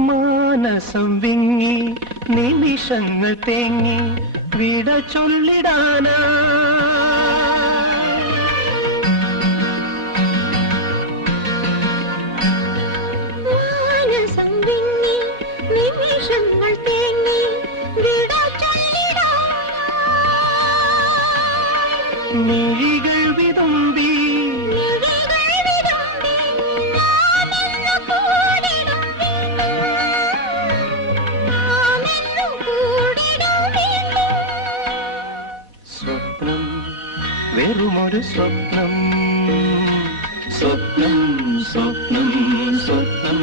മാനസം വിങ്ങി നിമിഷങ്ങൾ തേങ്ങി വിട ചൊല്ലിടാനാ മാനസം വിങ്ങി നിമിഷങ്ങൾ തേങ്ങി വിട ചൊല്ലിടാനാ മിഴികൾ വിതുമ്പി സ്വപ്നം വെറുമൊരു സ്വപ്നം സ്വപ്നം സ്വപ്നം സ്വപ്നം